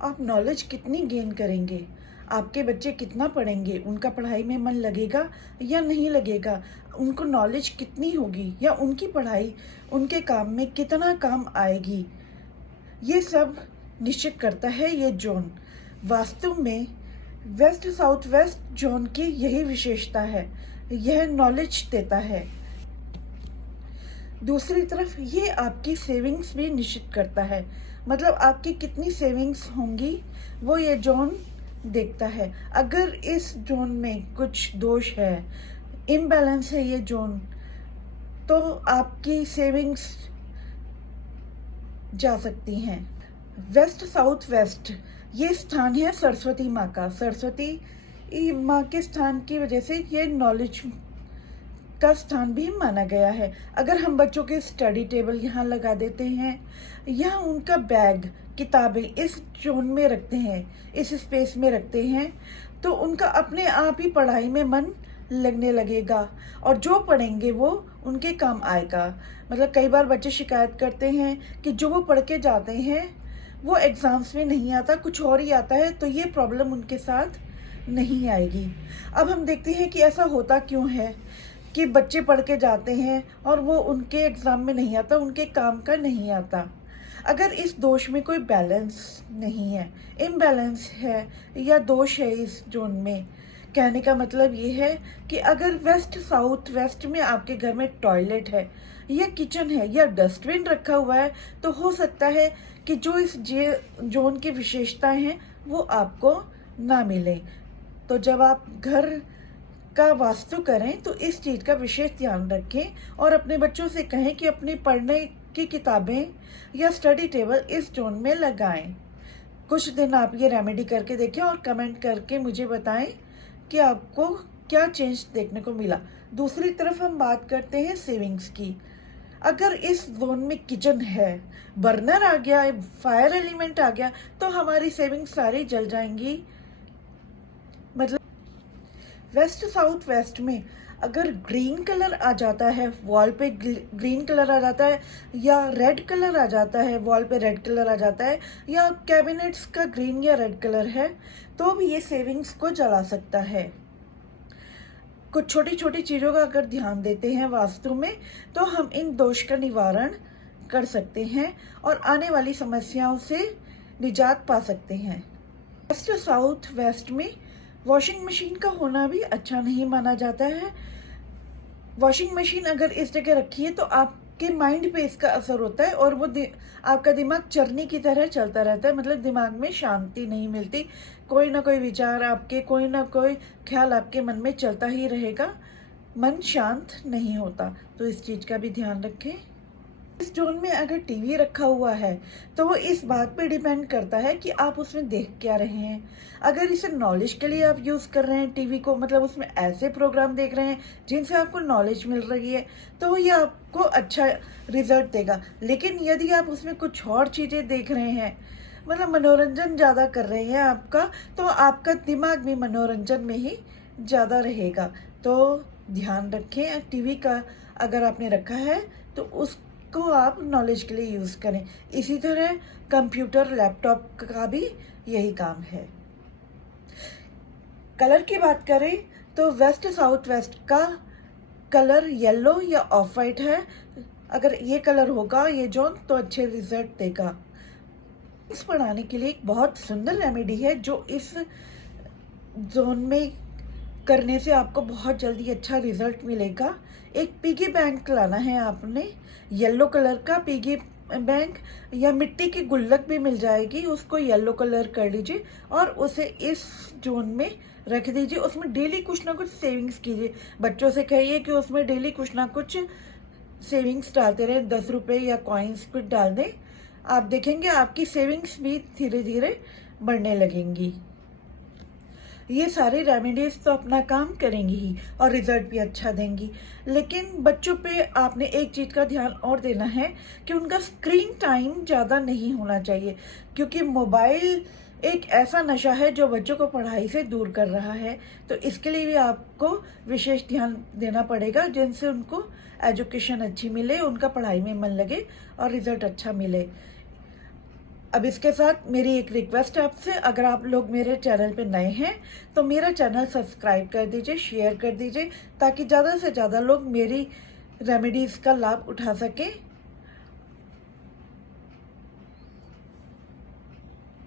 आप नॉलेज कितनी गेन करेंगे, आपके बच्चे कितना पढ़ेंगे, उनका पढ़ाई में मन लगेगा या नहीं लगेगा, उनको नॉलेज कितनी होगी या उनकी पढ़ाई उनके काम में कितना काम आएगी, ये सब निश्चित करता है ये जोन। वास्तव में वेस्ट साउथ वेस्ट जोन की यही विशेषता है, यह नॉलेज देता है। दूसरी तरफ ये आपकी सेविंग्स भी निश्चित करता है, मतलब आपकी कितनी सेविंग्स होंगी वो ये जोन देखता है। अगर इस जोन में कुछ दोष है, इम्बैलेंस है ये जोन, तो आपकी सेविंग्स जा सकती हैं। वेस्ट साउथ वेस्ट ये स्थान है सरस्वती माँ का। सरस्वती माँ के स्थान की वजह से ये नॉलेज का स्थान भी माना गया है। अगर हम बच्चों के स्टडी टेबल यहाँ लगा देते हैं या उनका बैग किताबें इस जोन में रखते हैं, इस स्पेस में रखते हैं, तो उनका अपने आप ही पढ़ाई में मन लगने लगेगा और जो पढ़ेंगे वो उनके काम आएगा। मतलब कई बार बच्चे शिकायत करते हैं कि जो वो पढ़ के जाते हैं वो एग्ज़ाम्स में नहीं आता, कुछ और ही आता है, तो ये प्रॉब्लम उनके साथ नहीं आएगी। अब हम देखते हैं कि ऐसा होता क्यों है कि बच्चे पढ़ के जाते हैं और वो उनके एग्ज़ाम में नहीं आता, उनके काम का नहीं आता। अगर इस दोष में कोई बैलेंस नहीं है, इम्बैलेंस है या दोष है इस जोन में, कहने का मतलब ये है कि अगर वेस्ट साउथ वेस्ट में आपके घर में टॉयलेट है या किचन है या डस्टबिन रखा हुआ है, तो हो सकता है कि जो इस जोन की विशेषताएं हैं वो आपको ना मिले। तो जब आप घर का वास्तु करें तो इस चीज़ का विशेष ध्यान रखें और अपने बच्चों से कहें कि अपनी पढ़ने की किताबें या स्टडी टेबल इस जोन में लगाएं। कुछ दिन आप ये रेमेडी करके देखें और कमेंट करके मुझे बताएं कि आपको क्या चेंज देखने को मिला। दूसरी तरफ हम बात करते हैं सेविंग्स की। अगर इस जोन में किचन है, बर्नर आ गया, फायर एलिमेंट आ गया, तो हमारी सेविंग्स सारी जल जाएंगी। मतलब वेस्ट साउथ वेस्ट में अगर ग्रीन कलर आ जाता है, वॉल पे ग्रीन कलर आ जाता है, या रेड कलर आ जाता है, वॉल पे रेड कलर आ जाता है, या कैबिनेट्स का ग्रीन या रेड कलर है, तो भी ये सेविंग्स को जला सकता है। कुछ छोटी छोटी चीज़ों का अगर ध्यान देते हैं वास्तु में, तो हम इन दोष का निवारण कर सकते हैं और आने वाली समस्याओं से निजात पा सकते हैं। वेस्ट साउथ वेस्ट में वॉशिंग मशीन का होना भी अच्छा नहीं माना जाता है। वॉशिंग मशीन अगर इस जगह रखी है तो आपके माइंड पे इसका असर होता है और वो आपका दिमाग चरनी की तरह चलता रहता है। मतलब दिमाग में शांति नहीं मिलती, कोई ना कोई विचार आपके, कोई ना कोई ख्याल आपके मन में चलता ही रहेगा, मन शांत नहीं होता। तो इस चीज़ का भी ध्यान रखें। इस जोन में अगर टीवी रखा हुआ है तो वो इस बात पे डिपेंड करता है कि आप उसमें देख क्या रहे हैं। अगर इसे नॉलेज के लिए आप यूज़ कर रहे हैं टीवी को, मतलब उसमें ऐसे प्रोग्राम देख रहे हैं जिनसे आपको नॉलेज मिल रही है, तो ये आपको अच्छा रिजल्ट देगा। लेकिन यदि आप उसमें कुछ और चीज़ें देख रहे हैं, मतलब मनोरंजन ज़्यादा कर रहे हैं आपका, तो आपका दिमाग भी मनोरंजन में ही ज़्यादा रहेगा। तो ध्यान रखें, टीवी का अगर आपने रखा है तो उसको आप नॉलेज के लिए यूज़ करें। इसी तरह कंप्यूटर लैपटॉप का भी यही काम है। कलर की बात करें तो वेस्ट साउथ वेस्ट का कलर येलो या ऑफ वाइट है। अगर ये कलर होगा ये जोन, तो अच्छे रिजल्ट देगा। इस पढ़ाने के लिए एक बहुत सुंदर रेमेडी है जो इस जोन में करने से आपको बहुत जल्दी अच्छा रिजल्ट मिलेगा। एक पिगी बैंक लाना है आपने, येलो कलर का पिगी बैंक, या मिट्टी की गुल्लक भी मिल जाएगी, उसको येलो कलर कर लीजिए और उसे इस जोन में रख दीजिए। उसमें डेली कुछ ना कुछ सेविंग्स कीजिए। बच्चों से कहिए कि उसमें डेली कुछ ना कुछ सेविंग्स डालते रहे, 10 रुपये या कॉइन्स भी डाल दें। आप देखेंगे आपकी सेविंग्स भी धीरे धीरे बढ़ने लगेंगी। ये सारी रेमेडीज तो अपना काम करेंगी ही और रिजल्ट भी अच्छा देंगी। लेकिन बच्चों पे आपने एक चीज़ का ध्यान और देना है कि उनका स्क्रीन टाइम ज़्यादा नहीं होना चाहिए, क्योंकि मोबाइल एक ऐसा नशा है जो बच्चों को पढ़ाई से दूर कर रहा है। तो इसके लिए भी आपको विशेष ध्यान देना पड़ेगा, जिनसे उनको एजुकेशन अच्छी मिले, उनका पढ़ाई में मन लगे और रिजल्ट अच्छा मिले। अब इसके साथ मेरी एक रिक्वेस्ट है आपसे, अगर आप लोग मेरे चैनल पे नए हैं तो मेरा चैनल सब्सक्राइब कर दीजिए, शेयर कर दीजिए, ताकि ज़्यादा से ज़्यादा लोग मेरी रेमेडीज़ का लाभ उठा सकें।